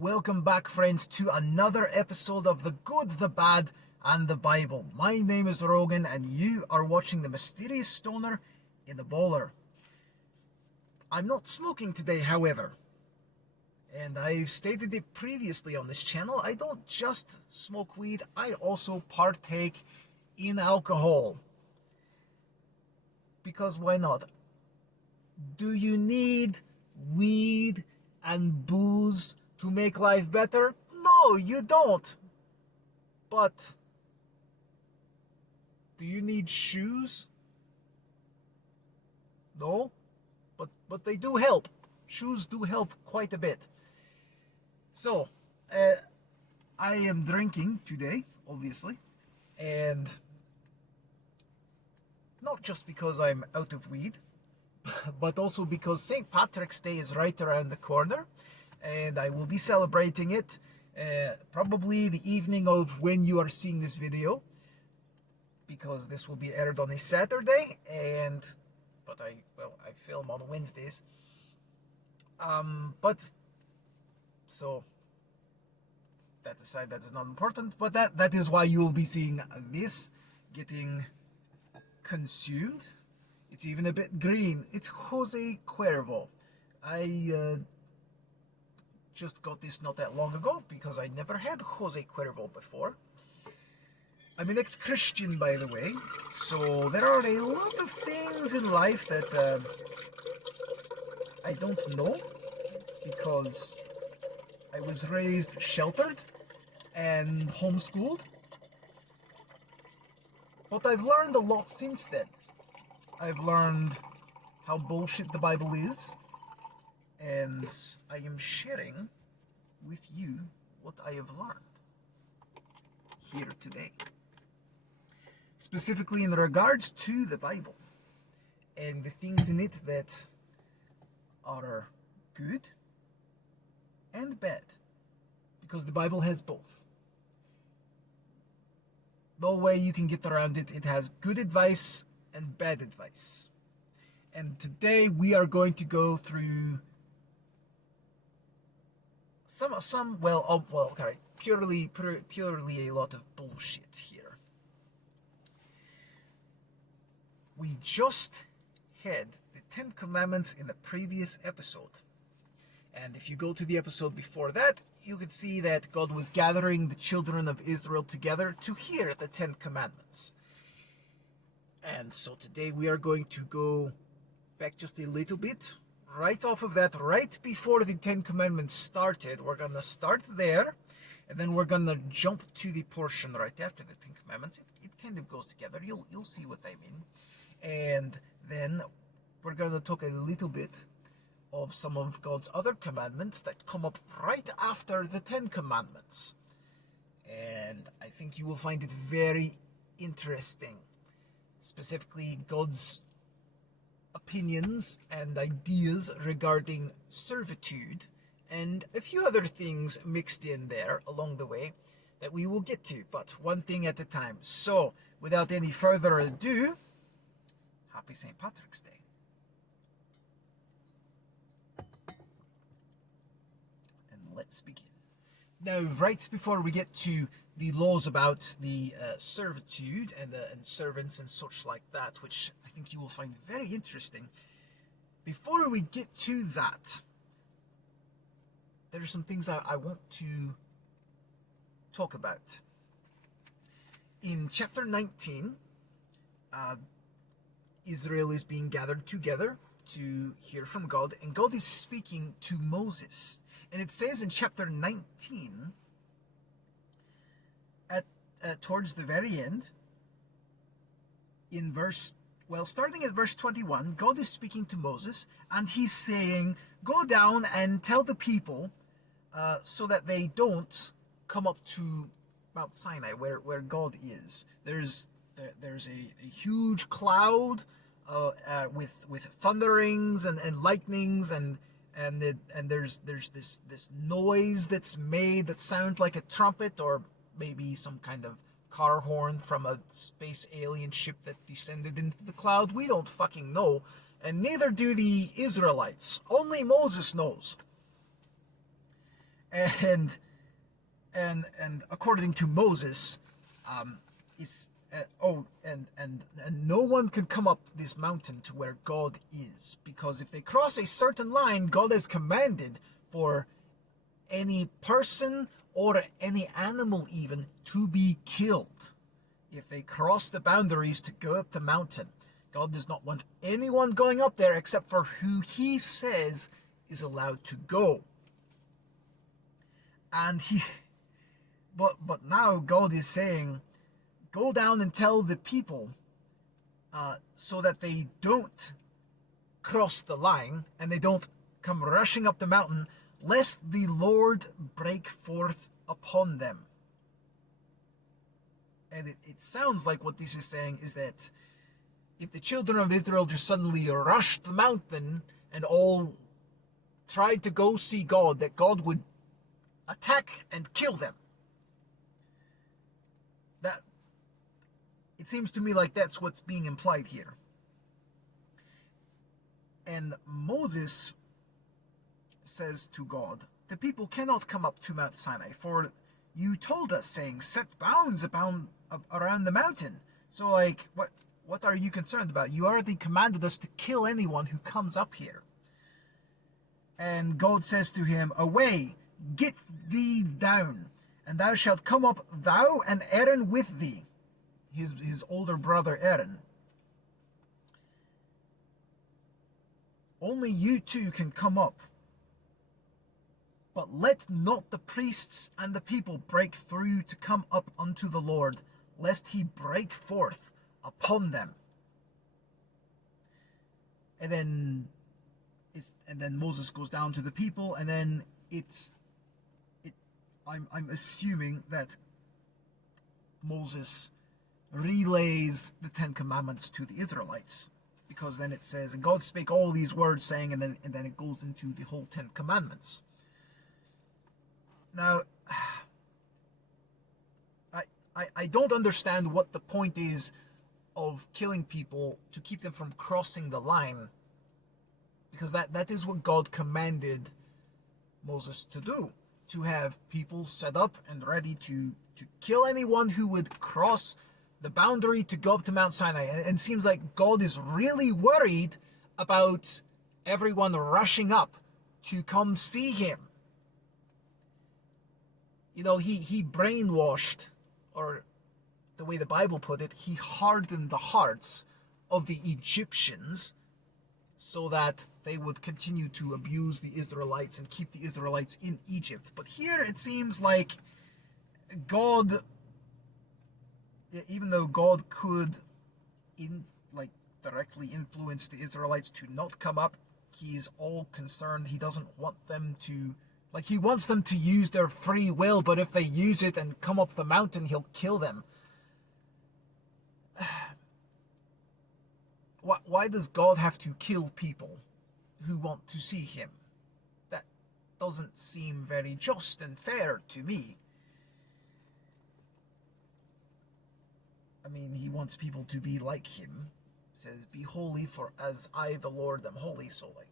Welcome back, friends, to another episode of The Good, the Bad, and the Bible. My name is Rogan, and you are watching The Mysterious Stoner in the Bowler. I'm not smoking today, however. And I've stated it previously on this channel, I don't just smoke weed, I also partake in alcohol. Because why not? Do you need weed and booze to make life better? No, you don't. But do you need shoes? No, but they do help. Shoes do help quite a bit. So, I am drinking today, obviously, and not just because I'm out of weed, but also because St. Patrick's Day is right around the corner, and I will be celebrating it probably the evening of when you are seeing this video, because this will be aired on a Saturday, but I film on Wednesdays. So that aside, that is not important, but that is why you will be seeing this getting consumed. It's even a bit green. It's Jose Cuervo. I just got this not that long ago because I never had Jose Cuervo before. I'm an ex-Christian, by the way, so there are a lot of things in life that I don't know, because I was raised sheltered and homeschooled. But I've learned a lot since then. I've learned how bullshit the Bible is, and I am sharing with you what I have learned here today. Specifically in regards to the Bible and the things in it that are good and bad, because the Bible has both. No way you can get around it. It has good advice and bad advice. And today we are going to go through purely a lot of bullshit here. We just had the 10 Commandments in the previous episode. And if you go to the episode before that, you could see that God was gathering the children of Israel together to hear the 10 Commandments. And so today we are going to go back just a little bit, right off of that, right before the 10 Commandments started. We're going to start there, and then we're going to jump to the portion right after the 10 Commandments. It kind of goes together. You'll see what I mean. And then we're going to talk a little bit of some of God's other commandments that come up right after the 10 Commandments. And I think you will find it very interesting. Specifically, God's opinions and ideas regarding servitude, and a few other things mixed in there along the way that we will get to, but one thing at a time. So, without any further ado, happy St. Patrick's Day. And let's begin. Now, right before we get to the laws about the servitude and servants and such like that, which I think you will find very interesting, before we get to that, there are some things I want to talk about. In chapter 19, Israel is being gathered together to hear from God, and God is speaking to Moses. And it says in chapter 19, towards the very end, starting at verse 21, God is speaking to Moses, and he's saying, go down and tell the people so that they don't come up to Mount Sinai, where God is. There's a huge cloud with thunderings and lightnings, and there's this noise that's made that sounds like a trumpet, or maybe some kind of car horn from a space alien ship that descended into the cloud. We don't fucking know, and neither do the Israelites. Only Moses knows. and and according to Moses, is and no one can come up this mountain to where God is, because if they cross a certain line, God has commanded for any person or any animal even to be killed if they cross the boundaries to go up the mountain. God does not want anyone going up there except for who he says is allowed to go. And but now God is saying, go down and tell the people so that they don't cross the line and they don't come rushing up the mountain, lest the Lord break forth upon them. And it sounds like what this is saying is that if the children of Israel just suddenly rushed the mountain and all tried to go see God, that God would attack and kill them. That it seems to me like that's what's being implied here. And Moses says to God, the people cannot come up to Mount Sinai, for you told us, saying, set bounds around the mountain. So like, what are you concerned about? You already commanded us to kill anyone who comes up here. And God says to him, away, get thee down, and thou shalt come up, thou and Aaron with thee, his older brother Aaron. Only you two can come up. But let not the priests and the people break through to come up unto the Lord, lest he break forth upon them. And then Moses goes down to the people, and then I'm assuming that Moses relays the Ten Commandments to the Israelites, because then it says, and God spake all these words, saying, and then it goes into the whole Ten Commandments. Now, I don't understand what the point is of killing people to keep them from crossing the line, because that is what God commanded Moses to do, to have people set up and ready to kill anyone who would cross the boundary to go up to Mount Sinai. And it seems like God is really worried about everyone rushing up to come see him. You know, he brainwashed, or the way the Bible put it, he hardened the hearts of the Egyptians so that they would continue to abuse the Israelites and keep the Israelites in Egypt. But here it seems like God, even though God could directly influence the Israelites to not come up, he's all concerned. He doesn't want them to, he wants them to use their free will, but if they use it and come up the mountain, he'll kill them. Why does God have to kill people who want to see him? That doesn't seem very just and fair to me. I mean, he wants people to be like him. He says, be holy, for as I, the Lord, am holy. So, if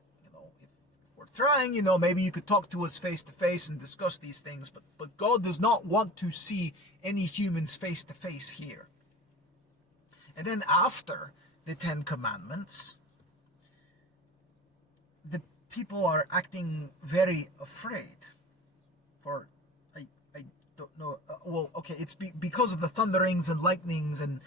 we're trying, maybe you could talk to us face to face and discuss these things, but God does not want to see any humans face to face here. And then after the Ten Commandments, the people are acting very afraid. For I don't know. It's because of the thunderings and lightnings and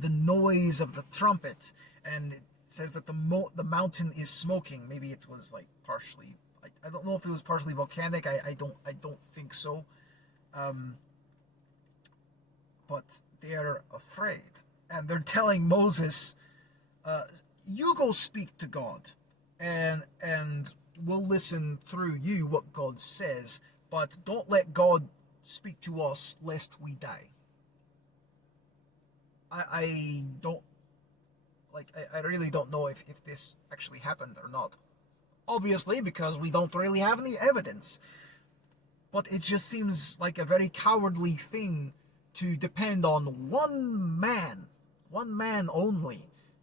the noise of the trumpet, and it says that the mountain is smoking. Maybe it was partially. I don't know if it was partially volcanic. I don't think so. But they are afraid, and they're telling Moses, you go speak to God, and we'll listen through you what God says, but don't let God speak to us lest we die. I really don't know if this actually happened or not. Obviously, because we don't really have any evidence. But it just seems like a very cowardly thing to depend on one man only,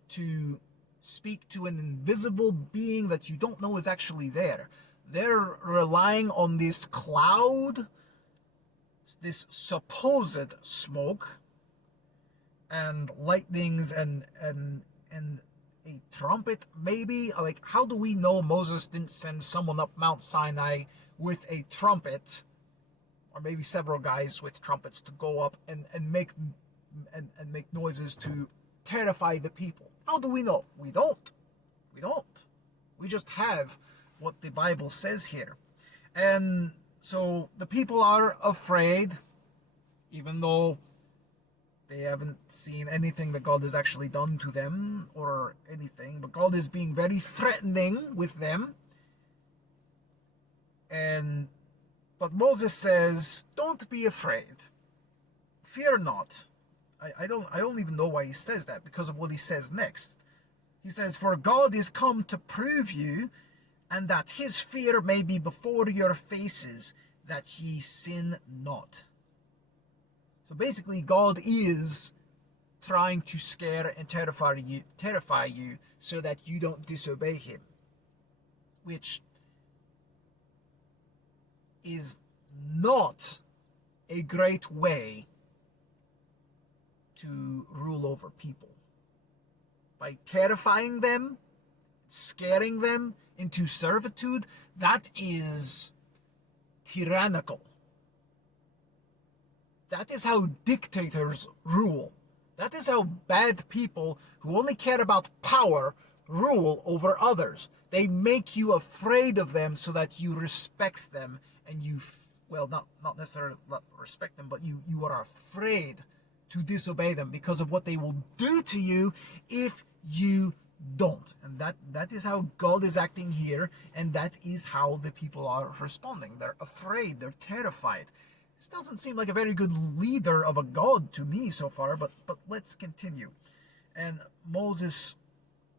to speak to an invisible being that you don't know is actually there. They're relying on this cloud, this supposed smoke, and lightnings and a trumpet, maybe? Like, how do we know Moses didn't send someone up Mount Sinai with a trumpet, or maybe several guys with trumpets, to go up and make noises to terrify the people? How do we know? We don't. We just have what the Bible says here. And so the people are afraid, even though they haven't seen anything that God has actually done to them or anything. But God is being very threatening with them. But Moses says, don't be afraid. Fear not. I don't even know why he says that, because of what he says next. He says, for God is come to prove you, and that his fear may be before your faces, that ye sin not. So basically, God is trying to scare and terrify you so that you don't disobey him, which is not a great way to rule over people. By terrifying them, scaring them into servitude, that is tyrannical. That is how dictators rule. That is how bad people who only care about power rule over others. They make you afraid of them so that you respect them, and not necessarily respect them, but you are afraid to disobey them because of what they will do to you if you don't. And that is how God is acting here, and that is how the people are responding. They're afraid, they're terrified. This doesn't seem like a very good leader of a God to me so far, but let's continue. And Moses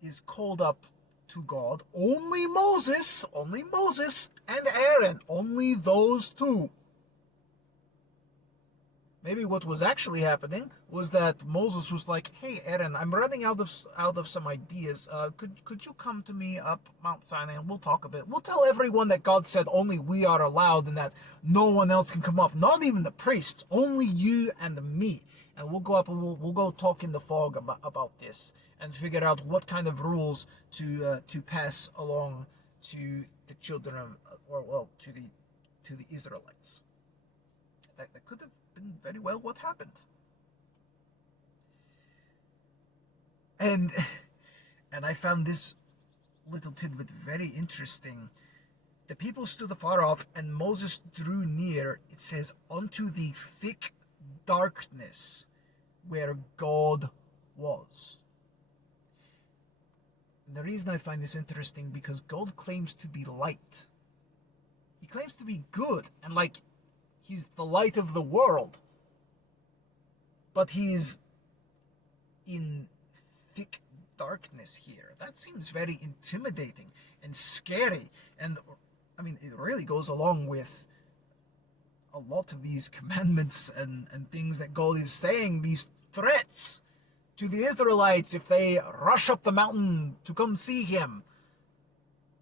is called up to God. Only Moses and Aaron, only those two. Maybe what was actually happening was that Moses was like, hey Aaron, I'm running out of some ideas. Could you come to me up Mount Sinai and we'll talk a bit. We'll tell everyone that God said only we are allowed and that no one else can come up. Not even the priests, only you and me. And we'll go up and we'll go talk in the fog about this and figure out what kind of rules to pass along to the children of, to the Israelites. That could have been very well what happened. And I found this little tidbit very interesting. The people stood afar off, and Moses drew near, it says, unto the thick darkness where God was. And the reason I find this interesting, because God claims to be light. He claims to be good, and he's the light of the world. But he's in thick darkness here. That seems very intimidating and scary. And I mean, it really goes along with a lot of these commandments and things that God is saying, these threats to the Israelites if they rush up the mountain to come see him.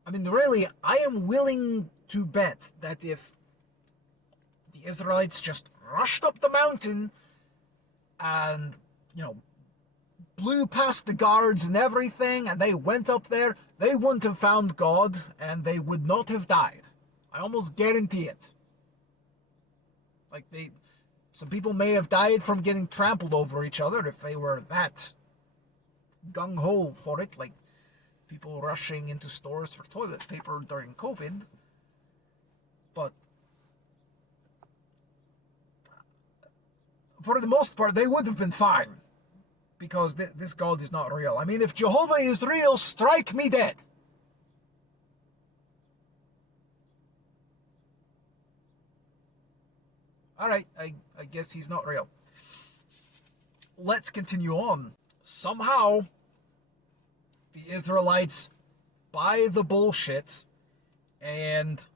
I mean, really, I am willing to bet that if the Israelites just rushed up the mountain and, blew past the guards and everything, and they went up there, they wouldn't have found God, and they would not have died. I almost guarantee it. Some people may have died from getting trampled over each other if they were that gung-ho for it, like people rushing into stores for toilet paper during COVID. But for the most part, they would have been fine, because this God is not real. I mean, if Jehovah is real, strike me dead. Alright, I guess he's not real. Let's continue on. Somehow, the Israelites buy the bullshit, and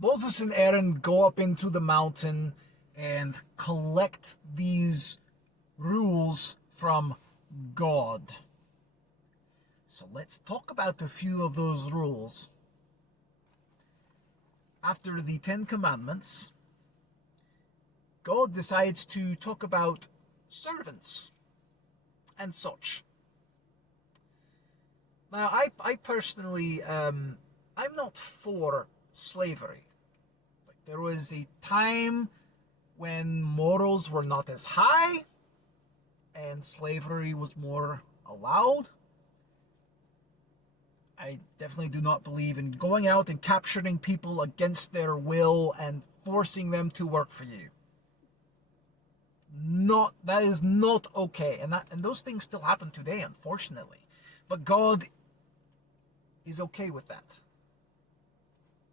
Moses and Aaron go up into the mountain and collect these rules from God. So let's talk about a few of those rules. after the Ten Commandments, God decides to talk about servants and such. Now, I personally, I'm not for slavery. Like, there was a time when morals were not as high and slavery was more allowed. I definitely do not believe in going out and capturing people against their will and forcing them to work for you. That is not okay, and those things still happen today, unfortunately. But God is okay with that.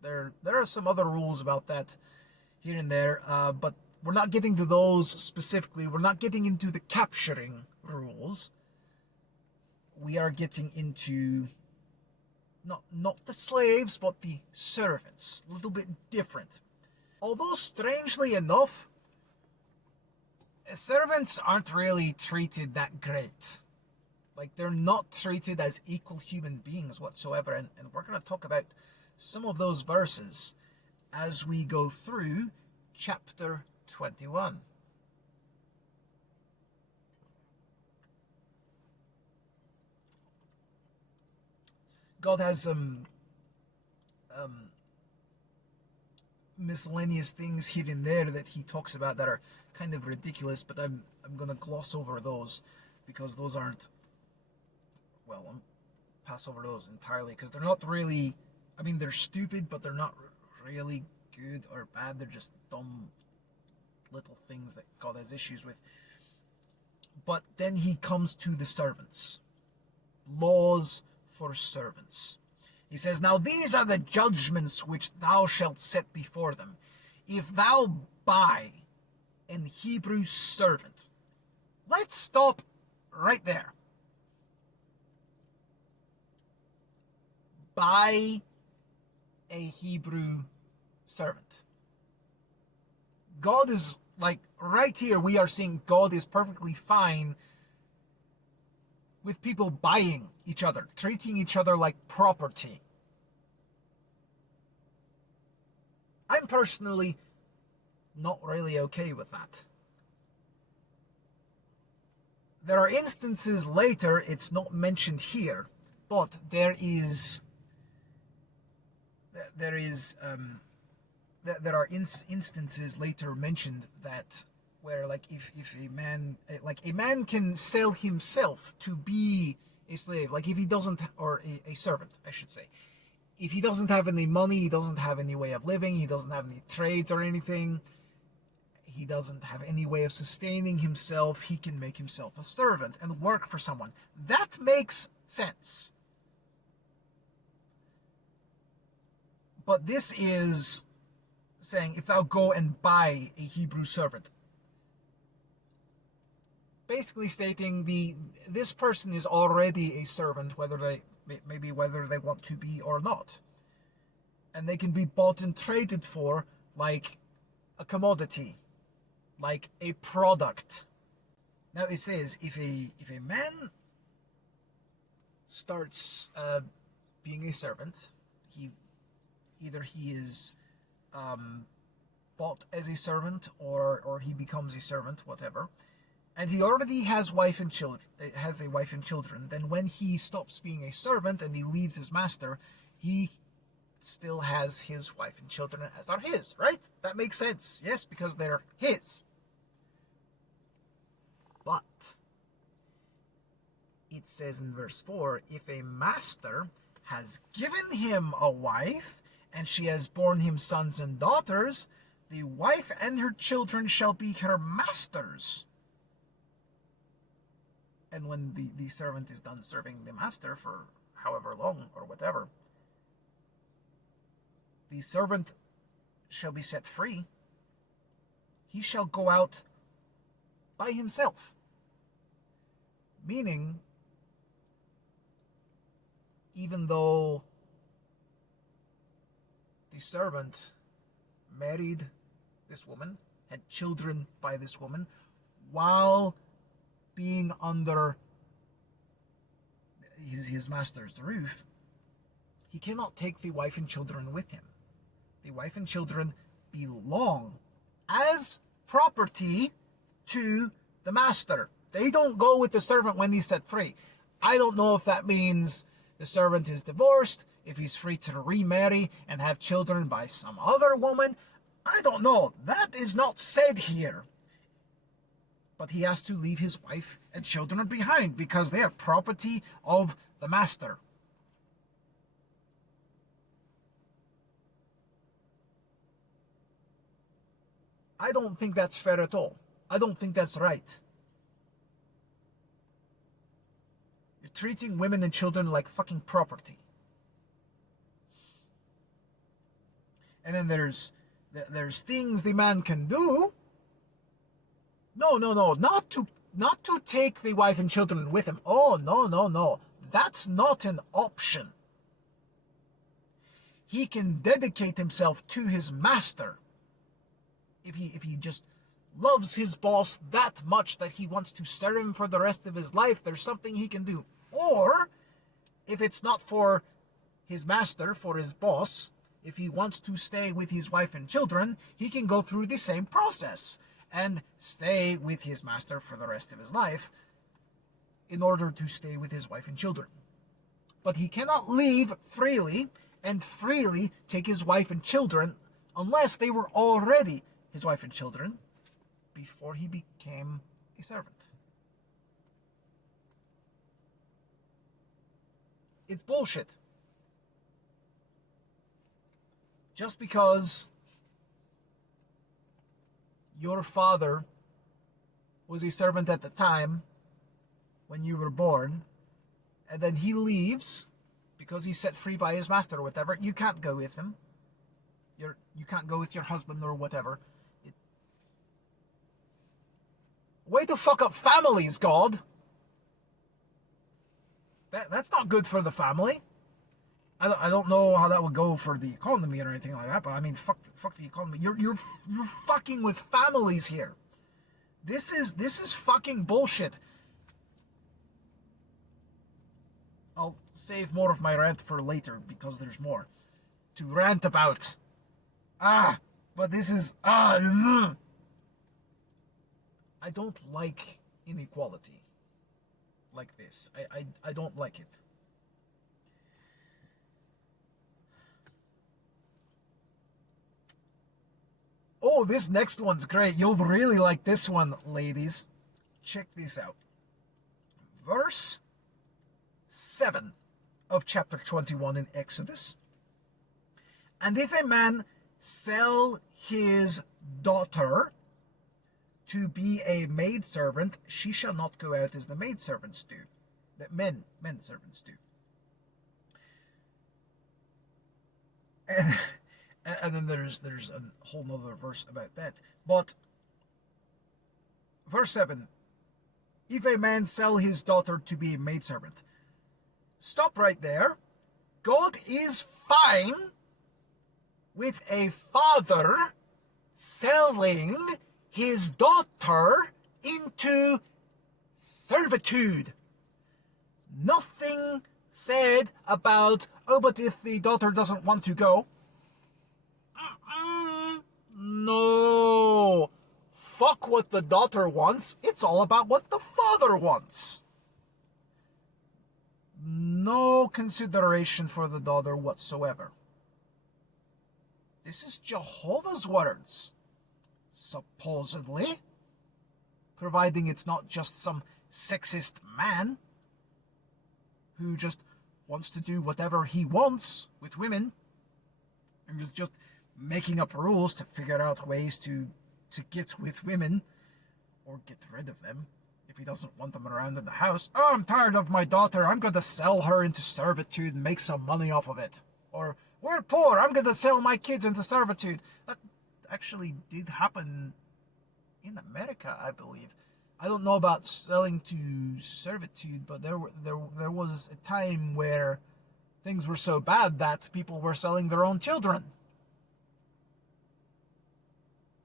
There are some other rules about that here and there, but we're not getting to those specifically. We're not getting into the capturing rules. We are getting into not the slaves, but the servants. A little bit different. Although, strangely enough, servants aren't really treated that great. Like, they're not treated as equal human beings whatsoever. And we're going to talk about some of those verses as we go through chapter 21. God has miscellaneous things here and there that he talks about that are kind of ridiculous, but I'm going to gloss over those because those aren't, well, I'll pass over those entirely because they're not really, I mean, they're stupid, but they're not really good or bad. They're just dumb little things that God has issues with. But then he comes to the servants. Laws for servants. He says, "Now these are the judgments which thou shalt set before them. If thou buy an Hebrew servant." Let's stop right there. Buy a Hebrew servant. God is, like, right here we are seeing God is perfectly fine with people buying each other, treating each other like property. I'm personally not really okay with that. There are instances later, it's not mentioned here, but there are instances later mentioned that where, like, if a man can sell himself to be a slave, like if he doesn't, or a servant, I should say, if he doesn't have any money, he doesn't have any way of living, he doesn't have any trades or anything, he doesn't have any way of sustaining himself, he can make himself a servant and work for someone. That makes sense. But this is saying, if thou go and buy a Hebrew servant, basically stating this person is already a servant, whether they want to be or not, and they can be bought and traded for like a commodity, like a product. Now it says, if a man starts being a servant, he is bought as a servant, or he becomes a servant, whatever, and he already has a wife and children, then when he stops being a servant and he leaves his master, he still has his wife and children as are his, right? That makes sense, yes, because they're his. But it says in verse 4, if a master has given him a wife, and she has borne him sons and daughters, the wife and her children shall be her master's. And when the servant is done serving the master for however long or whatever, the servant shall be set free. He shall go out by himself. Meaning, even though the servant married this woman, had children by this woman, while being under his master's roof, he cannot take the wife and children with him. the wife and children belong as property to the master. They don't go with the servant when he's set free. I don't know if that means the servant is divorced, if he's free to remarry and have children by some other woman. I don't know. That is not said here. But he has to leave his wife and children behind because they are property of the master. I don't think that's fair at all. I don't think that's right. You're treating women and children like fucking property. And then there's things the man can do. No, not to take the wife and children with him. Oh, no. That's not an option. He can dedicate himself to his master. If he just loves his boss that much that he wants to serve him for the rest of his life, there's something he can do. Or, if it's not for his master, for his boss, if he wants to stay with his wife and children, he can go through the same process and stay with his master for the rest of his life in order to stay with his wife and children. But he cannot leave freely and freely take his wife and children unless they were already his wife and children before he became a servant. It's bullshit. Just because your father was a servant at the time when you were born, and then he leaves because he's set free by his master or whatever, you can't go with him. You can't go with your husband or whatever. Way to fuck up families, God! That's not good for the family. I don't know how that would go for the economy or anything like that, but I mean, fuck the economy. You're fucking with families here. This is fucking bullshit. I'll save more of my rant for later because there's more to rant about. But this is I don't like inequality like this. I don't like it. Oh, this next one's great. You'll really like this one, ladies. Check this out. Verse 7 of chapter 21 in Exodus. And if a man sell his daughter to be a maidservant, she shall not go out as the maidservants do. That men servants do. And then there's a whole nother verse about that. But verse 7, if a man sell his daughter to be a maidservant. Stop right there. God is fine with a father selling his daughter into servitude. Nothing said about, oh, but if the daughter doesn't want to go. No. Fuck what the daughter wants. It's all about what the father wants. No consideration for the daughter whatsoever. This is Jehovah's words, supposedly. Providing it's not just some sexist man who just wants to do whatever he wants with women and is just making up rules to figure out ways to get with women or get rid of them if he doesn't want them around in the house. Oh, I'm tired of my daughter. I'm going to sell her into servitude and make some money off of it. Or, we're poor. I'm going to sell my kids into servitude. That actually did happen in America, I believe. I don't know about selling to servitude, but there was a time where things were so bad that people were selling their own children.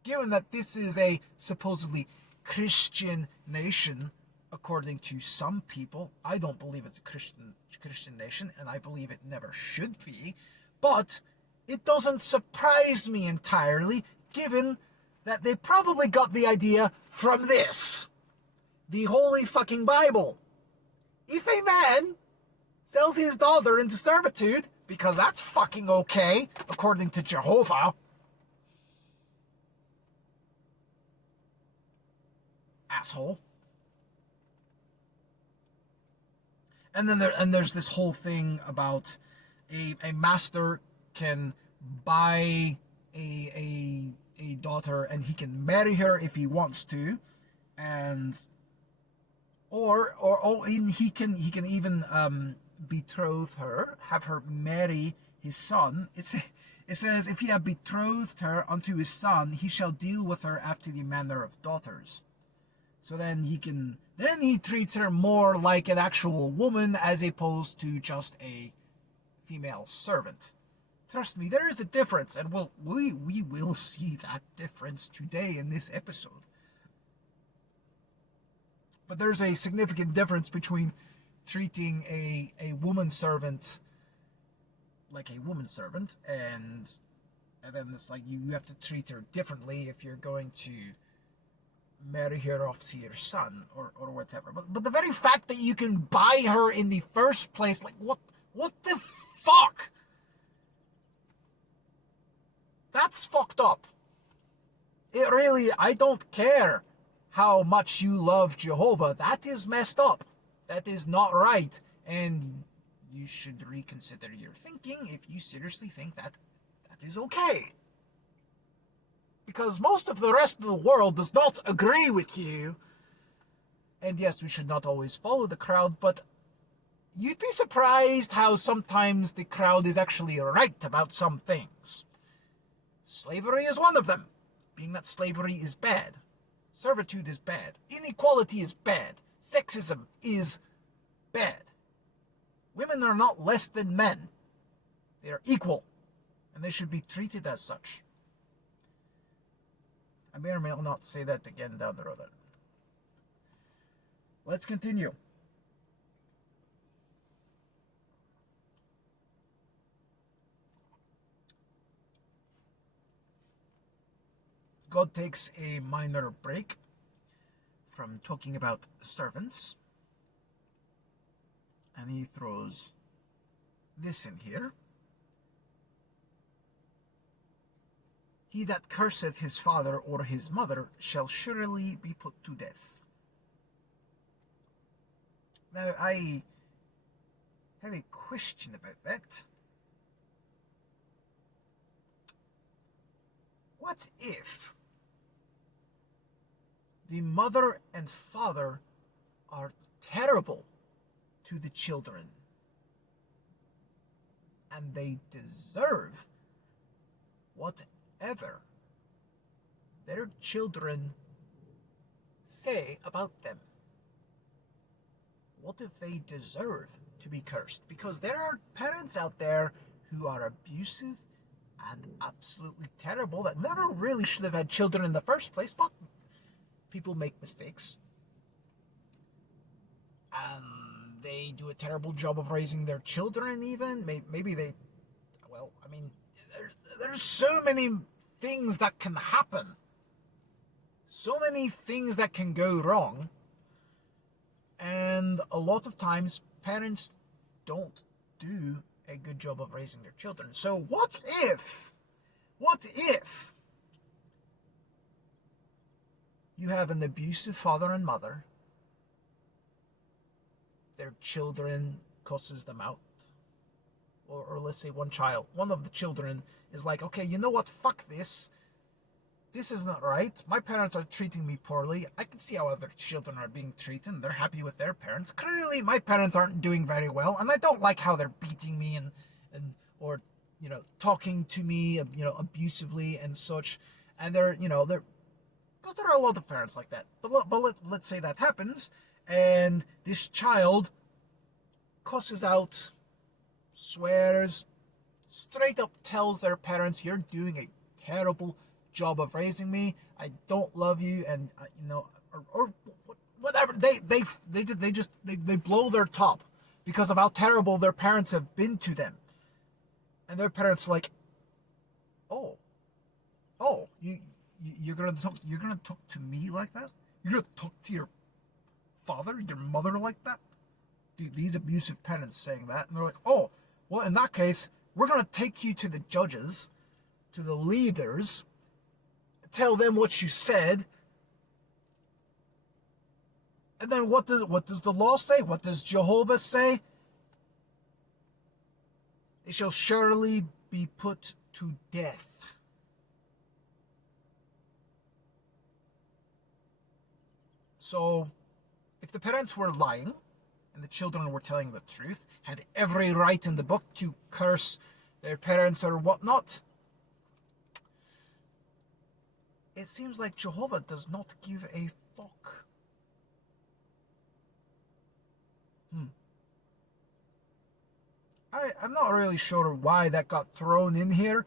Given that this is a supposedly Christian nation, according to some people, I don't believe it's a Christian nation, and I believe it never should be. But it doesn't surprise me entirely, given that they probably got the idea from this. The holy fucking Bible. If a man sells his daughter into servitude, because that's fucking okay, according to Jehovah. Asshole. And then there's this whole thing about a master can buy a daughter and he can marry her if he wants to, and or he can even betroth her, have her marry his son. It says, if he have betrothed her unto his son, he shall deal with her after the manner of daughters. So then he treats her more like an actual woman as opposed to just a female servant. Trust me, there is a difference, and we will see that difference today in this episode. But there's a significant difference between treating a woman servant like a woman servant, and then it's like you have to treat her differently if you're going to marry her off to your son or whatever. But the very fact that you can buy her in the first place, like what the fuck? That's fucked up. It really, I don't care how much you love Jehovah. That is messed up. That is not right. And you should reconsider your thinking if you seriously think that is okay. Because most of the rest of the world does not agree with you. And yes, we should not always follow the crowd, but you'd be surprised how sometimes the crowd is actually right about some things. Slavery is one of them, being that slavery is bad. Servitude is bad. Inequality is bad. Sexism is bad. Women are not less than men. They are equal, and they should be treated as such. I may or may not say that again down the road. Let's continue. God takes a minor break from talking about servants, and he throws this in here. He that curseth his father or his mother shall surely be put to death. Now, I have a question about that. What if the mother and father are terrible to the children, and they deserve whatever their children say about them? What if they deserve to be cursed? Because there are parents out there who are abusive and absolutely terrible that never really should have had children in the first place, but people make mistakes. And they do a terrible job of raising their children even. Maybe they, well, I mean, there's so many things that can happen. So many things that can go wrong. And a lot of times, parents don't do a good job of raising their children. So what if you have an abusive father and mother, their children cusses them out, or let's say one of the children is like, okay, you know what, fuck this is not right, my parents are treating me poorly, I can see how other children are being treated, and they're happy with their parents, clearly my parents aren't doing very well, and I don't like how they're beating me and or talking to me abusively and such, and they're because there are a lot of parents like that, but let's say that happens, and this child cusses out, swears, straight up tells their parents, you're doing a terrible job of raising me, I don't love you, and or whatever, they blow their top because of how terrible their parents have been to them, and their parents are like, oh, you're gonna talk to me like that? You're gonna talk to your father, your mother like that? These abusive parents saying that, and they're like, oh, well, in that case, we're gonna take you to the judges, to the leaders, tell them what you said, and then what does the law say? What does Jehovah say? They shall surely be put to death. So, if the parents were lying, and the children were telling the truth, had every right in the book to curse their parents or whatnot, it seems like Jehovah does not give a fuck. I'm not really sure why that got thrown in here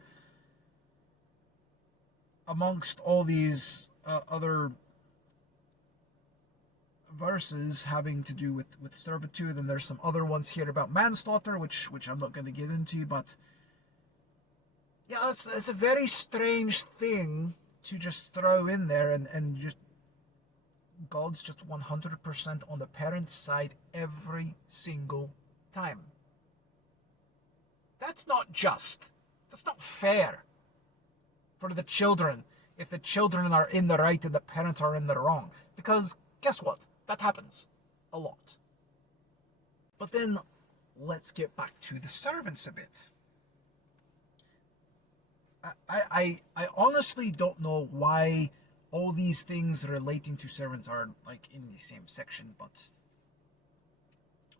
amongst all these other verses having to do with servitude, and there's some other ones here about manslaughter, which I'm not going to get into, but yeah, it's a very strange thing to just throw in there, and just God's just 100% on the parent's side every single time. That's not just. That's not fair for the children if the children are in the right and the parents are in the wrong. Because guess what? That happens a lot. But then let's get back to the servants a bit. I honestly don't know why all these things relating to servants are like in the same section, but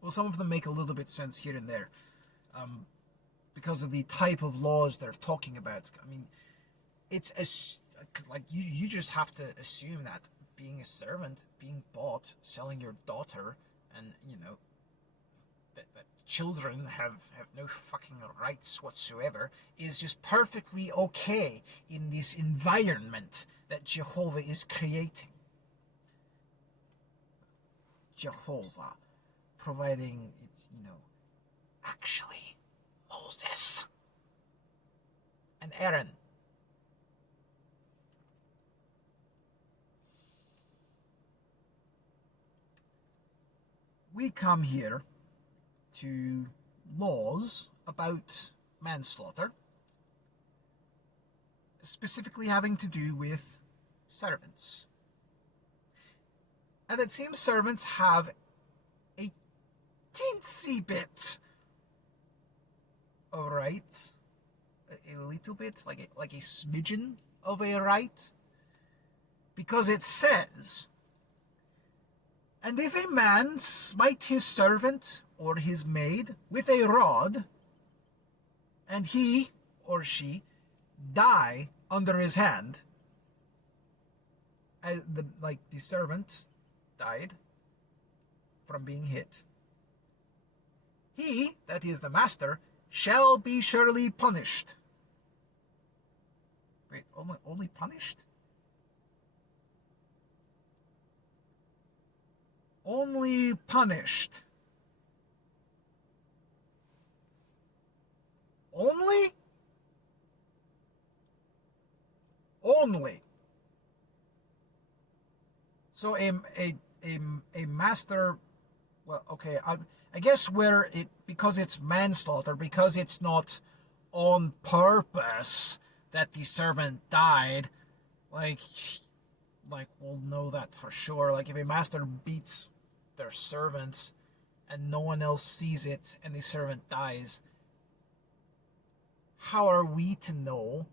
well, some of them make a little bit sense here and there. Because of the type of laws they're talking about. I mean, it's like you just have to assume that being a servant, being bought, selling your daughter, and that children have no fucking rights whatsoever, is just perfectly okay in this environment that Jehovah is creating. Jehovah providing its, actually Moses and Aaron. We come here to laws about manslaughter, specifically having to do with servants. And it seems servants have a teensy bit of right, a little bit, like a smidgen of a right, because it says, and if a man smite his servant or his maid with a rod, and he or she die under his hand, the servant died from being hit, he, that is the master, shall be surely punished. Wait, only punished? Only punished. Only? Only. So a master, well, okay, I guess because it's manslaughter, because it's not on purpose that the servant died, like we'll know that for sure. Like if a master beats their servants and no one else sees it and the servant dies, how are we to know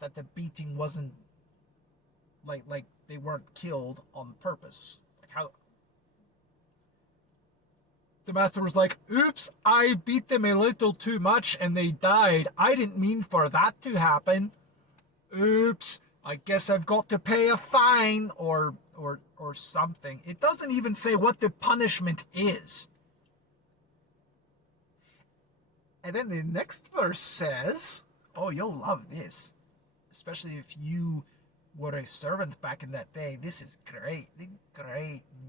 that the beating wasn't like they weren't killed on purpose? Like how the master was like, oops, I beat them a little too much and they died. I didn't mean for that to happen. Oops, I guess I've got to pay a fine or something. It doesn't even say what the punishment is. And then the next verse says, oh, you'll love this, especially if you were a servant back in that day. This is great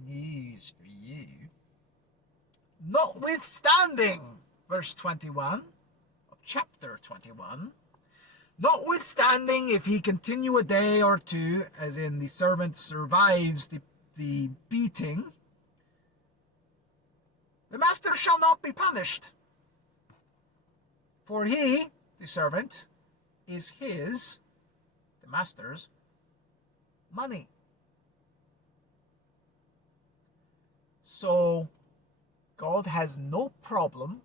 news for you. Notwithstanding, verse 21 of chapter 21, Notwithstanding, if he continue a day or two, as in the servant survives the beating, the master shall not be punished. For he, the servant, is his, the master's, money. So, God has no problem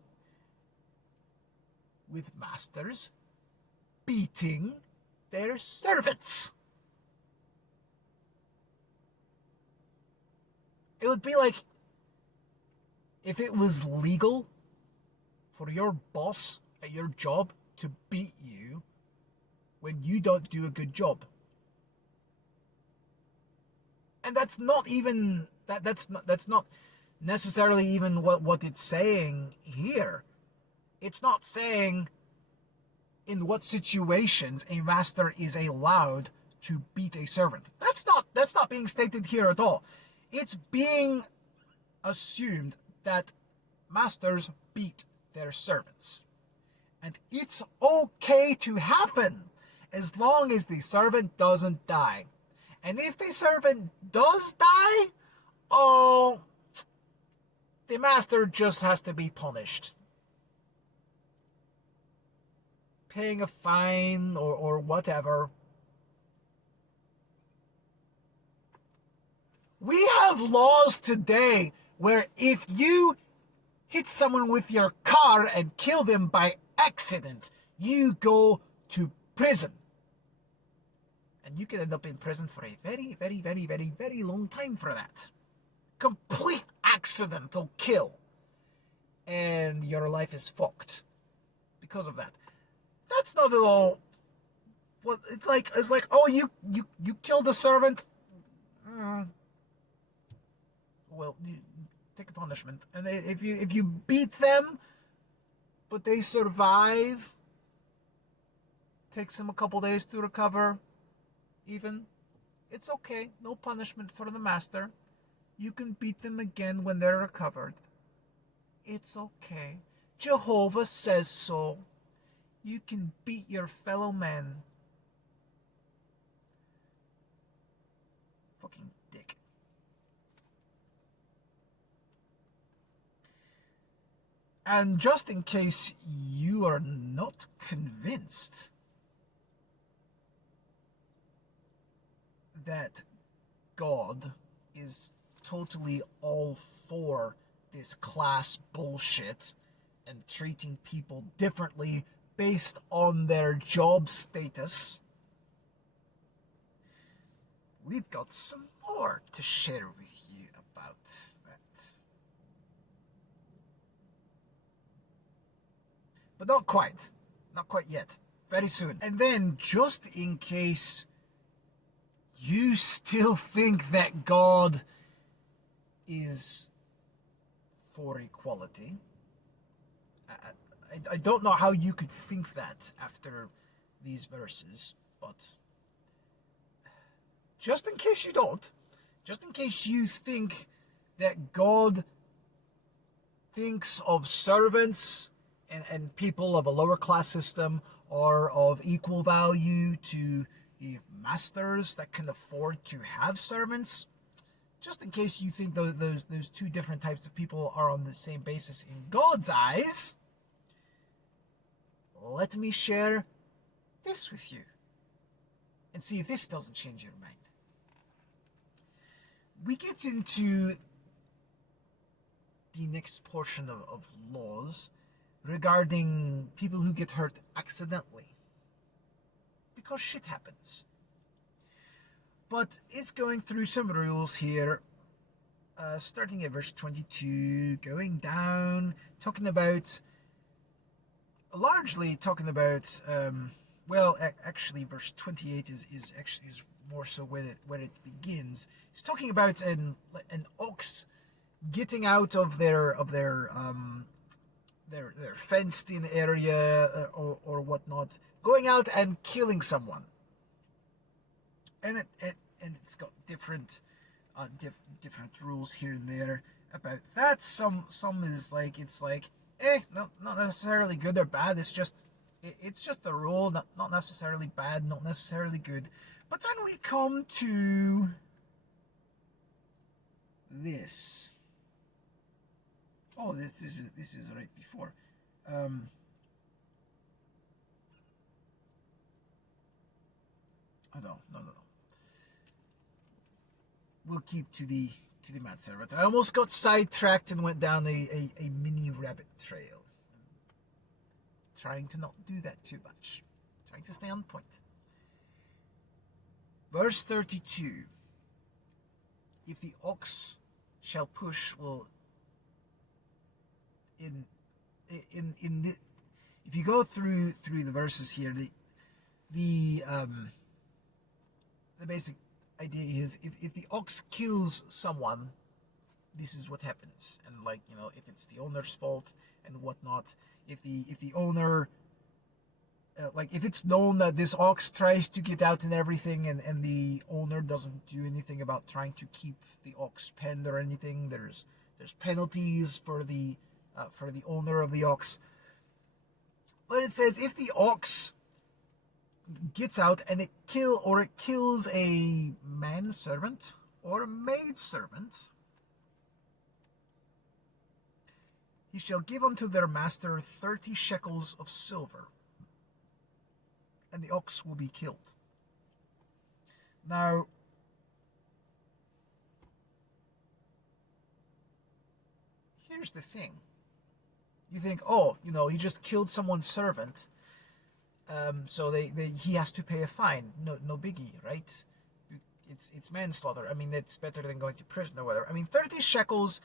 with masters beating their servants. It would be like if it was legal for your boss at your job to beat you when you don't do a good job. And that's not even that's not necessarily even what it's saying here. It's not saying in what situations a master is allowed to beat a servant. That's not being stated here at all. It's being assumed that masters beat their servants. And it's okay to happen as long as the servant doesn't die. And if the servant does die, oh, the master just has to be punished. Paying a fine or whatever. We have laws today where if you hit someone with your car and kill them by accident, you go to prison. And you can end up in prison for a very, very, very, very, very long time for that. Complete accidental kill. And your life is fucked because of that. That's not at all. Well, it's like oh, you killed a servant. Well, you take a punishment, and if you beat them, but they survive, takes them a couple days to recover. Even, it's okay. No punishment for the master. You can beat them again when they're recovered. It's okay. Jehovah says so. You can beat your fellow man. Fucking dick. And just in case you are not convinced that God is totally all for this class bullshit and treating people differently based on their job status, we've got some more to share with you about that. But not quite. Not quite yet. Very soon. And then, just in case you still think that God is for equality, I don't know how you could think that after these verses, but just in case you don't, just in case you think that God thinks of servants and people of a lower class system are of equal value to the masters that can afford to have servants, just in case you think those two different types of people are on the same basis in God's eyes, let me share this with you and see if this doesn't change your mind. We get into the next portion of laws regarding people who get hurt accidentally, because shit happens. But it's going through some rules here, starting at verse 22, going down, largely talking about, actually verse 28 is more so where it begins. It's talking about an ox getting out of their fenced-in area or whatnot, going out and killing someone, and it's got different rules here and there about that. Some is like, it's like, not necessarily good or bad. It's just It's just a rule, not necessarily bad, not necessarily good. But then we come to this. Oh, this is right before. Oh no. We'll keep to the manservant. I almost got sidetracked and went down a mini rabbit trail. Trying to not do that too much. Trying to stay on point. Verse 32. If the ox shall push, well, if you go through the verses here, the basic idea is if the ox kills someone, this is what happens. And like, if it's the owner's fault and whatnot, if the owner like if it's known that this ox tries to get out and everything, and the owner doesn't do anything about trying to keep the ox penned or anything, there's penalties for the owner of the ox. But it says if the ox gets out and it kills a manservant or a maidservant, he shall give unto their master 30 shekels of silver, and the ox will be killed. Now, here's the thing. You think, he just killed someone's servant, so he has to pay a fine. No biggie, right? It's manslaughter. I mean, it's better than going to prison or whatever. I mean, 30 shekels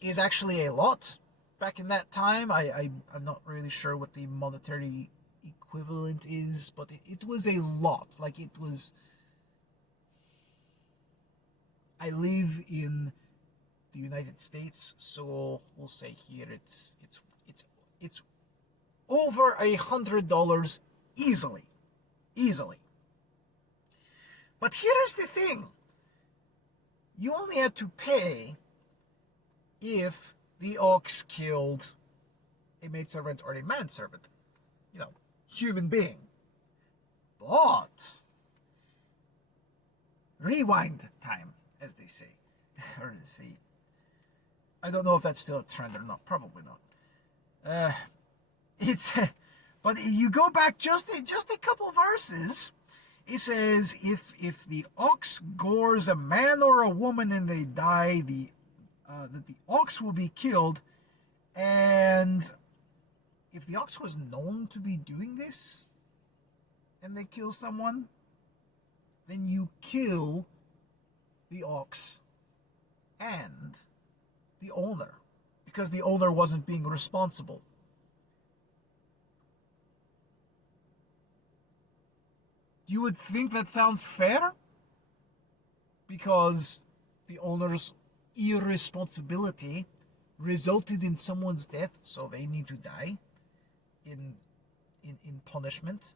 is actually a lot. Back in that time, I'm not really sure what the monetary equivalent is, but it was a lot. Like, it was... I live in the United States, so we'll say here it's over $100 easily. But here's the thing. You only had to pay if the ox killed a maidservant or a manservant. Human being. But rewind time, as they say. Or say, I don't know if that's still a trend or not. Probably not. But you go back just a couple verses. It says if the ox gores a man or a woman and they die, that the ox will be killed. And if the ox was known to be doing this and they kill someone, then you kill the ox and the owner, because the owner wasn't being responsible. You would think that sounds fair, because the owner's irresponsibility resulted in someone's death, so they need to die in punishment.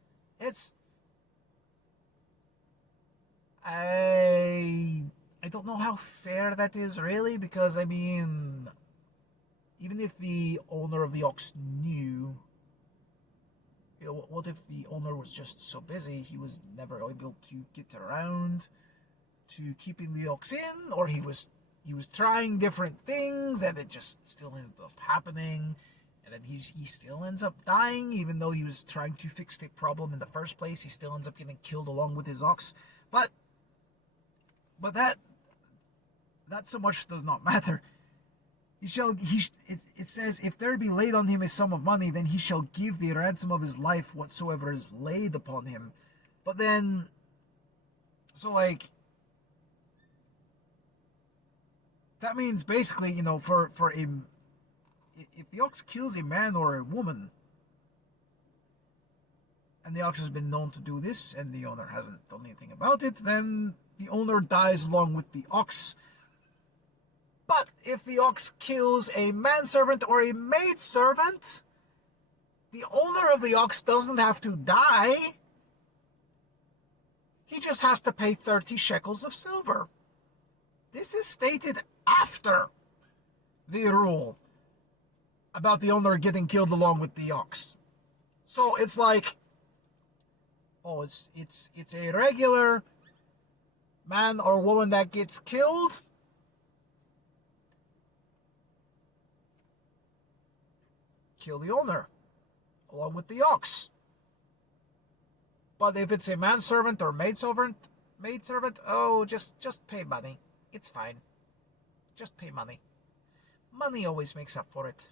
I don't know how fair that is, really, because I mean, even if the owner of the ox knew, what if the owner was just so busy he was never able to get around to keeping the ox in, or he was trying different things and it just still ended up happening, and then he still ends up dying, even though he was trying to fix the problem in the first place. He still ends up getting killed along with his ox. But that so much does not matter. It says, if there be laid on him a sum of money, then he shall give the ransom of his life whatsoever is laid upon him. But then, so like, that means basically, if the ox kills a man or a woman, and the ox has been known to do this, and the owner hasn't done anything about it, then the owner dies along with the ox. But if the ox kills a manservant or a maidservant, the owner of the ox doesn't have to die. He just has to pay 30 shekels of silver. This is stated after the rule about the owner getting killed along with the ox. So it's like, oh, it's a regular man or woman that gets killed. Kill the owner, along with the ox. But if it's a manservant or maidservant, oh, just pay money. It's fine. Just pay money. Money always makes up for it.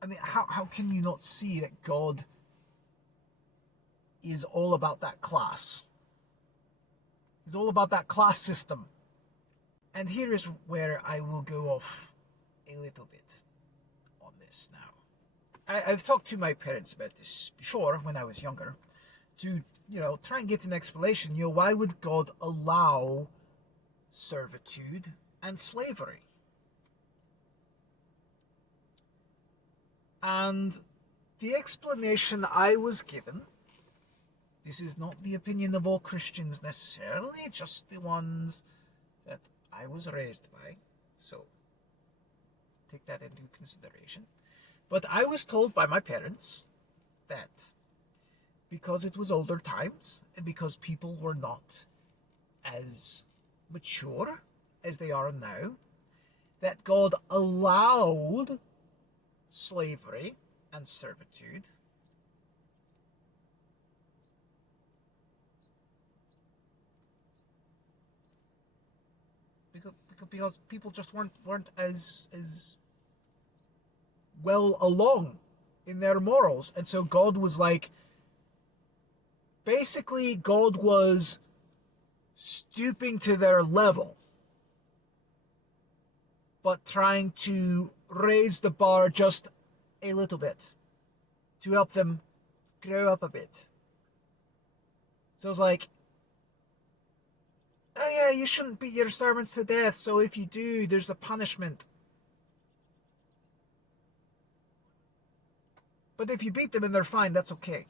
I mean, how can you not see that God is all about that class? He's all about that class system. And here is where I will go off a little bit on this now. I've talked to my parents about this before when I was younger, to, try and get an explanation. Why would God allow servitude and slavery? And the explanation I was given, this is not the opinion of all Christians necessarily, just the ones that I was raised by, so take that into consideration. But I was told by my parents that because it was older times and because people were not as mature as they are now, that God allowed slavery and servitude because people just weren't as well along in their morals. And so God was like, basically God was stooping to their level, but trying to raise the bar just a little bit to help them grow up a bit. So it's like, oh yeah, you shouldn't beat your servants to death, so if you do, there's a punishment. But if you beat them and they're fine, that's okay.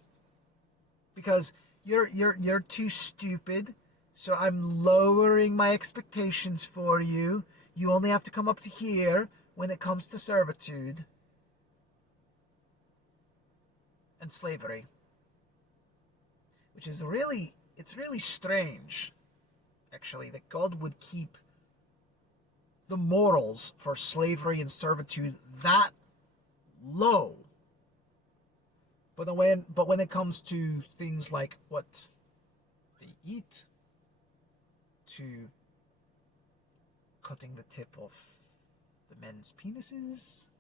Because you're too stupid, so I'm lowering my expectations for you. You only have to come up to here when it comes to servitude and slavery. Which is really strange, actually, that God would keep the morals for slavery and servitude that low. But when it comes to things like what they eat, to cutting the tip of the men's penises,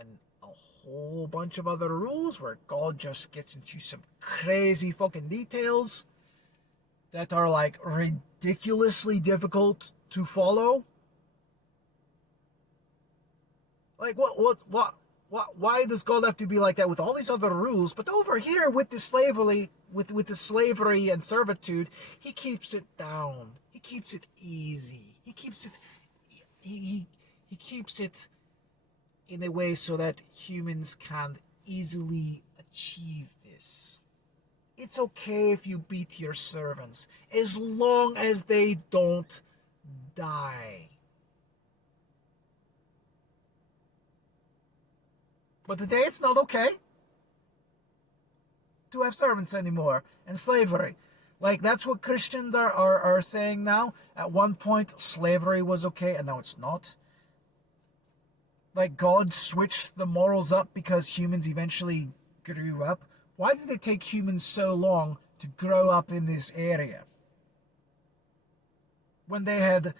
and a whole bunch of other rules where God just gets into some crazy fucking details that are like ridiculously difficult to follow. Like why does God have to be like that with all these other rules? But over here with the slavery, with the slavery and servitude, he keeps it down. He keeps it easy. He keeps it in a way so that humans can easily achieve this. It's okay if you beat your servants, as long as they don't die. But today it's not okay to have servants anymore, and slavery. Like, that's what Christians are saying now. At one point, slavery was okay, and now it's not. Like, God switched the morals up because humans eventually grew up. Why did it take humans so long to grow up in this area? When they had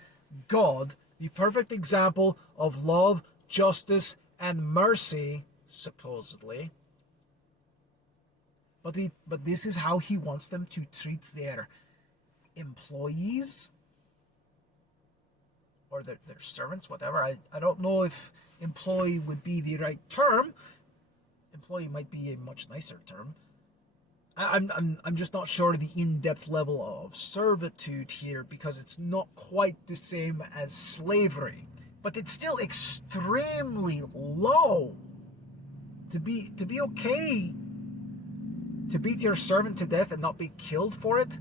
God, the perfect example of love, justice, and mercy, supposedly. But this is how he wants them to treat their employees or their servants, whatever. I don't know if employee would be the right term. Employee might be a much nicer term. I'm just not sure the in-depth level of servitude here, because it's not quite the same as slavery, but it's still extremely low to be okay to beat your servant to death and not be killed for it.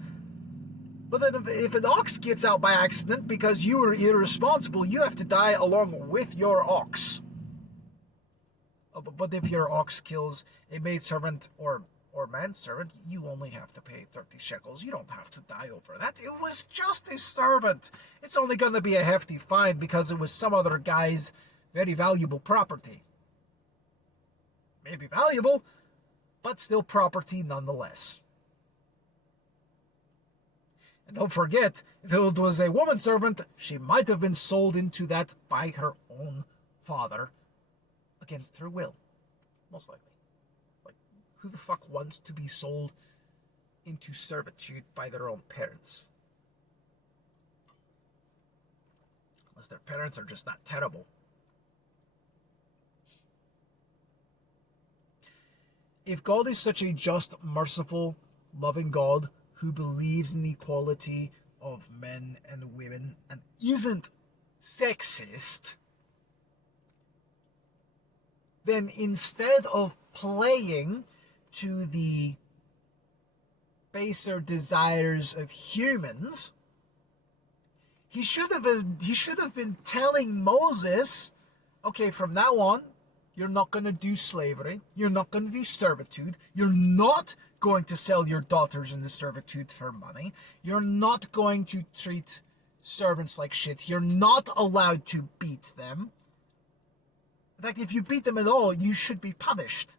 But then if an ox gets out by accident because you were irresponsible, you have to die along with your ox. But if your ox kills a maidservant or manservant, you only have to pay 30 shekels. You don't have to die over that. It was just a servant. It's only going to be a hefty fine because it was some other guy's very valuable property. Maybe valuable, but still property nonetheless. And don't forget, if it was a woman servant, she might have been sold into that by her own father against her will. Most likely. Like, who the fuck wants to be sold into servitude by their own parents? Unless their parents are just that terrible. If God is such a just, merciful, loving God, who believes in the equality of men and women and isn't sexist, then instead of playing to the baser desires of humans, he should have been telling Moses, okay, from now on, you're not going to do slavery, you're not going to do servitude, you're not going to sell your daughters into servitude for money. You're not going to treat servants like shit. You're not allowed to beat them. In fact, if you beat them at all, you should be punished.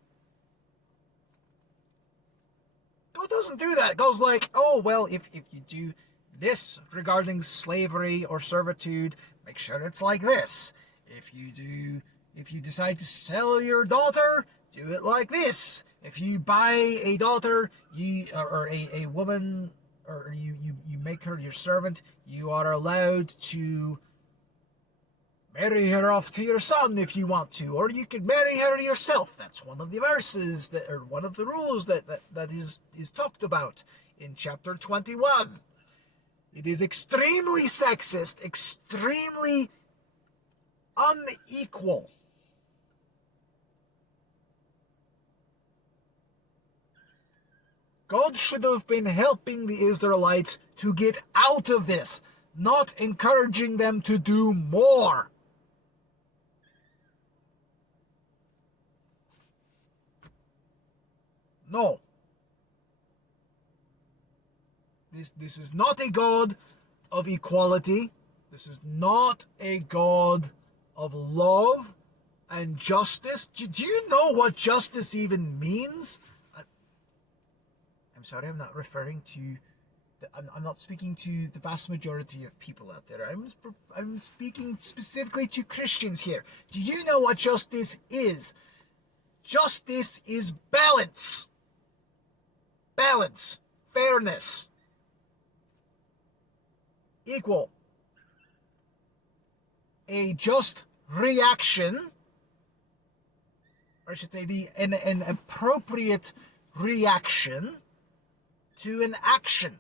God doesn't do that. God's like, oh, well, if you do this regarding slavery or servitude, make sure it's like this. If you decide to sell your daughter, do it like this. If you buy a daughter, or a woman, or you make her your servant, you are allowed to marry her off to your son if you want to, or you can marry her yourself. That's one of the verses or one of the rules that is talked about in chapter 21. It is extremely sexist, extremely unequal. God should have been helping the Israelites to get out of this, not encouraging them to do more. No. This is not a God of equality. This is not a God of love and justice. Do you know what justice even means? I'm sorry, I'm not referring to... I'm not speaking to the vast majority of people out there. I'm speaking specifically to Christians here. Do you know what justice is? Justice is balance. Balance. Fairness. Equal. A just reaction, or I should say an appropriate reaction to an action.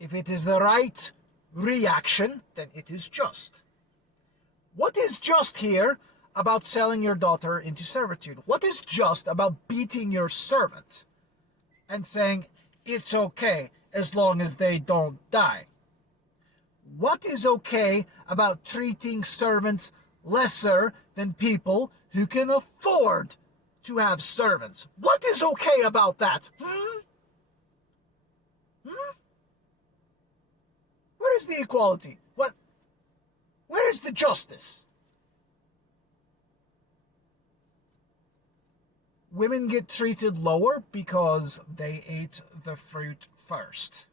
If it is the right reaction, then it is just. What is just here about selling your daughter into servitude? What is just about beating your servant and saying it's okay as long as they don't die? What is okay about treating servants lesser than people who can afford to have servants? What is okay about that? Where is the equality? Where is the justice? Women get treated lower because they ate the fruit first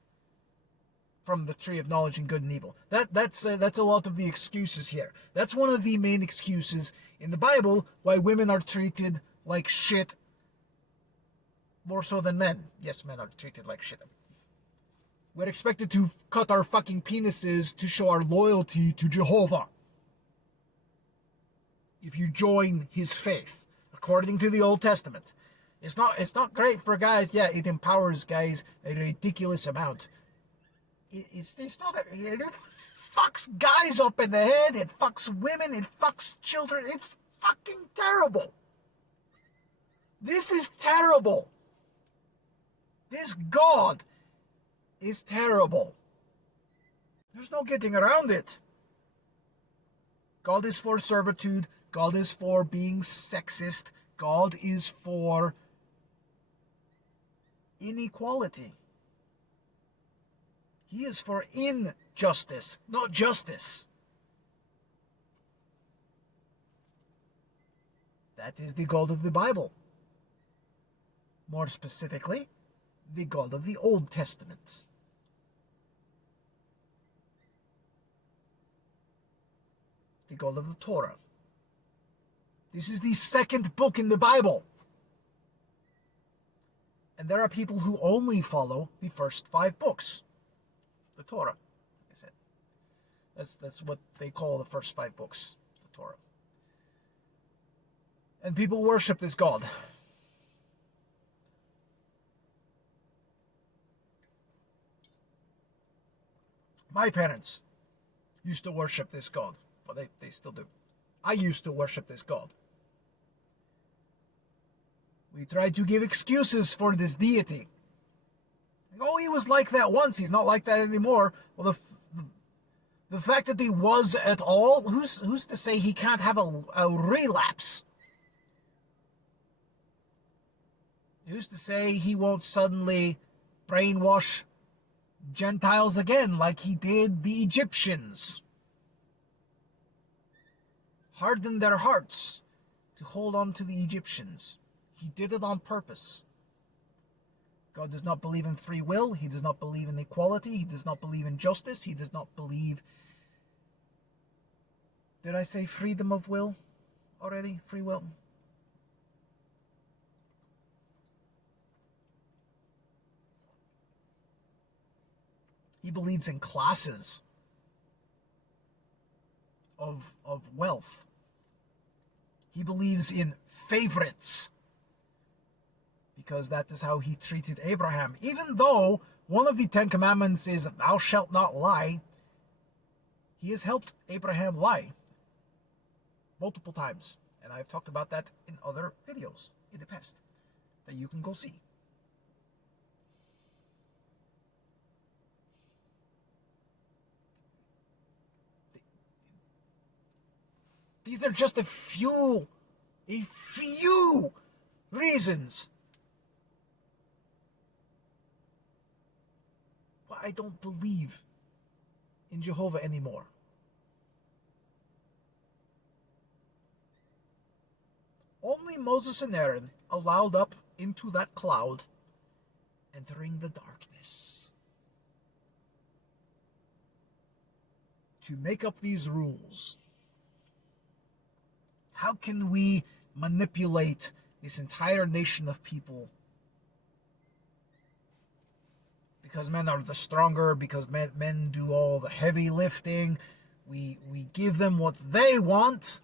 from the tree of knowledge and good and evil. That's a lot of the excuses here. That's one of the main excuses in the Bible why women are treated like shit more so than men. Yes, men are treated like shit. We're expected to cut our fucking penises to show our loyalty to Jehovah. If you join his faith, according to the Old Testament. It's not great for guys. Yeah, it empowers guys a ridiculous amount. It's not that it fucks guys up in the head. It fucks women. It fucks children. It's fucking terrible. This is terrible. This God is terrible. There's no getting around it. God is for servitude. God is for being sexist. God is for inequality. He is for injustice, not justice. That is the God of the Bible. More specifically, the God of the Old Testament. The God of the Torah. This is the second book in the Bible. And there are people who only follow the first 5 books. The Torah, like I said. That's what they call the first 5 books, the Torah. And people worship this God. My parents used to worship this God. Well, they still do. I used to worship this God. We tried to give excuses for this deity. Oh, he was like that once. He's not like that anymore. Well, the fact that he was at all, who's to say he can't have a relapse? Who's to say he won't suddenly brainwash Gentiles again like he did the Egyptians? Harden their hearts to hold on to the Egyptians. He did it on purpose. God does not believe in free will. He does not believe in equality. He does not believe in justice. He does not believe... Did I say freedom of will already? Free will? He believes in classes of wealth. He believes in favorites, because that is how he treated Abraham. Even though one of the 10 Commandments is, thou shalt not lie, he has helped Abraham lie multiple times. And I've talked about that in other videos in the past that you can go see. These are just a few reasons why I don't believe in Jehovah anymore. Only Moses and Aaron allowed up into that cloud, entering the darkness, to make up these rules. How can we manipulate this entire nation of people? Because men are the stronger, because men do all the heavy lifting. We give them what they want.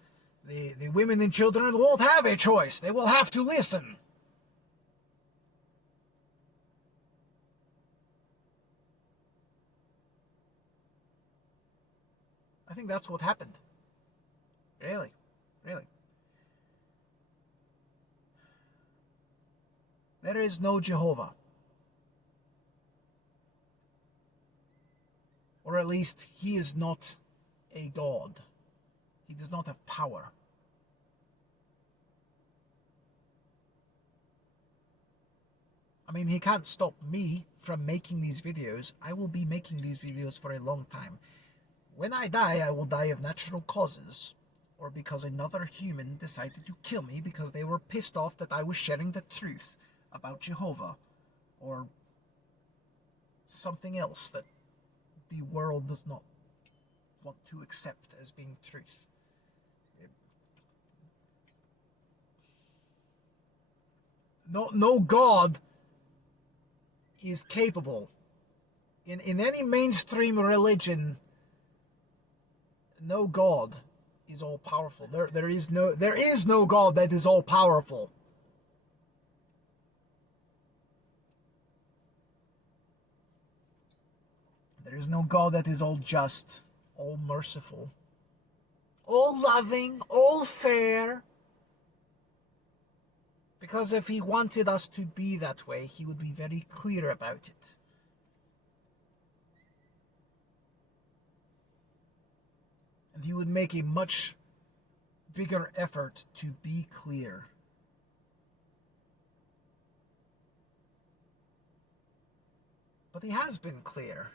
The women and children won't have a choice. They will have to listen. I think that's what happened. Really. There is no Jehovah. Or at least, he is not a God. He does not have power. I mean, he can't stop me from making these videos. I will be making these videos for a long time. When I die, I will die of natural causes, or because another human decided to kill me because they were pissed off that I was sharing the truth about Jehovah, or something else that the world does not want to accept as being truth. No God is capable. In any mainstream religion, no God is all powerful. There is no God that is all powerful. There is no God that is all just, all merciful, all loving, all fair. Because if he wanted us to be that way, he would be very clear about it. And he would make a much bigger effort to be clear. But he has been clear,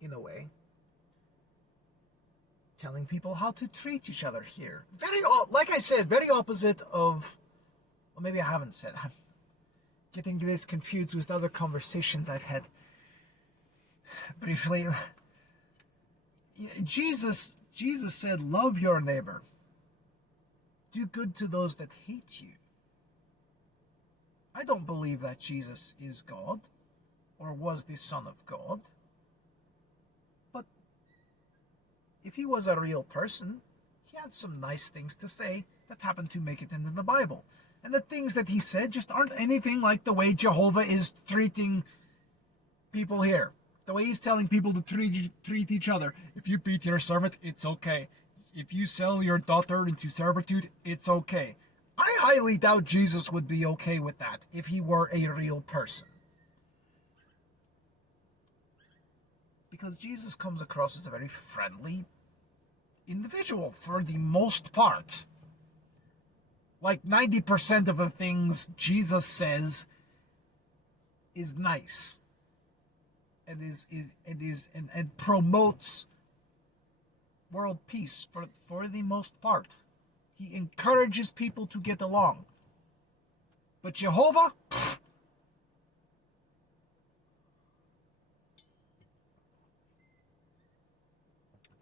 in a way, telling people how to treat each other here. Like I said, very opposite of, well, maybe I haven't said. I'm getting this confused with other conversations I've had briefly. Jesus said, love your neighbor. Do good to those that hate you. I don't believe that Jesus is God or was the Son of God. But if he was a real person, he had some nice things to say that happened to make it into the Bible. And the things that he said just aren't anything like the way Jehovah is treating people here. The way he's telling people to treat each other. If you beat your servant, it's okay. If you sell your daughter into servitude, it's okay. I highly doubt Jesus would be okay with that if he were a real person. Because Jesus comes across as a very friendly individual for the most part. Like 90% of the things Jesus says is nice. And promotes world peace for the most part. He encourages people to get along. But Jehovah,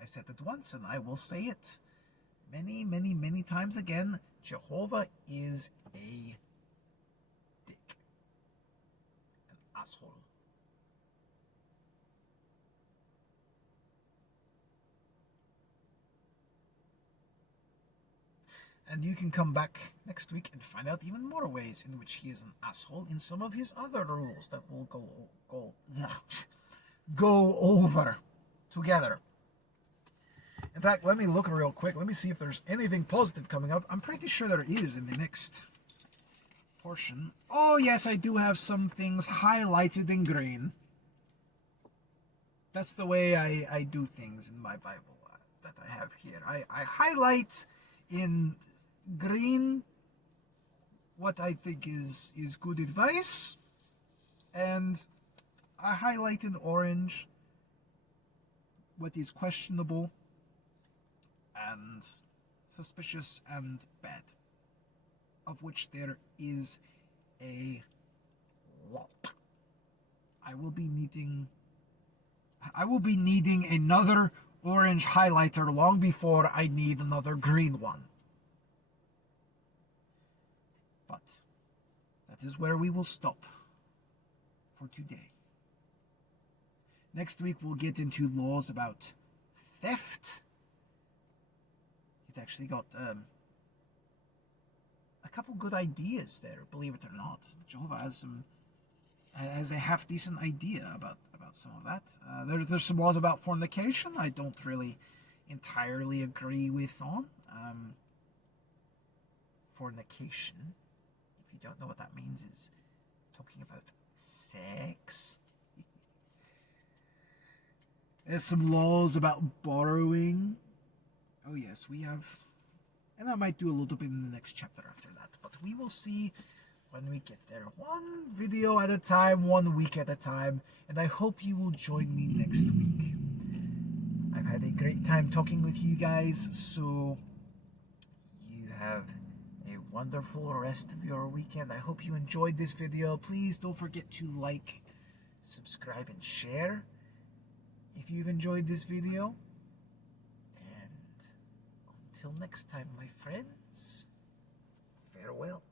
I've said it once and I will say it many, many, many times again. Jehovah is a dick. An asshole. And you can come back next week and find out even more ways in which he is an asshole in some of his other rules that we'll go over together. In fact, let me look real quick. Let me see if there's anything positive coming up. I'm pretty sure there is in the next portion. Oh, yes, I do have some things highlighted in green. That's the way I do things in my Bible that I have here. I highlight in green what I think is good advice, and I highlight in orange what is questionable and suspicious and bad, of which there is a lot. I will be needing another orange highlighter long before I need another green one. But that is where we will stop for today. Next week we'll get into laws about theft. He's actually got a couple good ideas there, believe it or not. Jehovah has a half decent idea about some of that. There's some laws about fornication I don't really entirely agree with on. Fornication, if you don't know what that means, is talking about sex. There's some laws about borrowing. Oh yes, we have, and I might do a little bit in the next chapter after that, but we will see when we get there. One video at a time, 1 week at a time, and I hope you will join me next week. I've had a great time talking with you guys, so you have a wonderful rest of your weekend. I hope you enjoyed this video. Please don't forget to like, subscribe, and share if you've enjoyed this video. And until next time, my friends, farewell.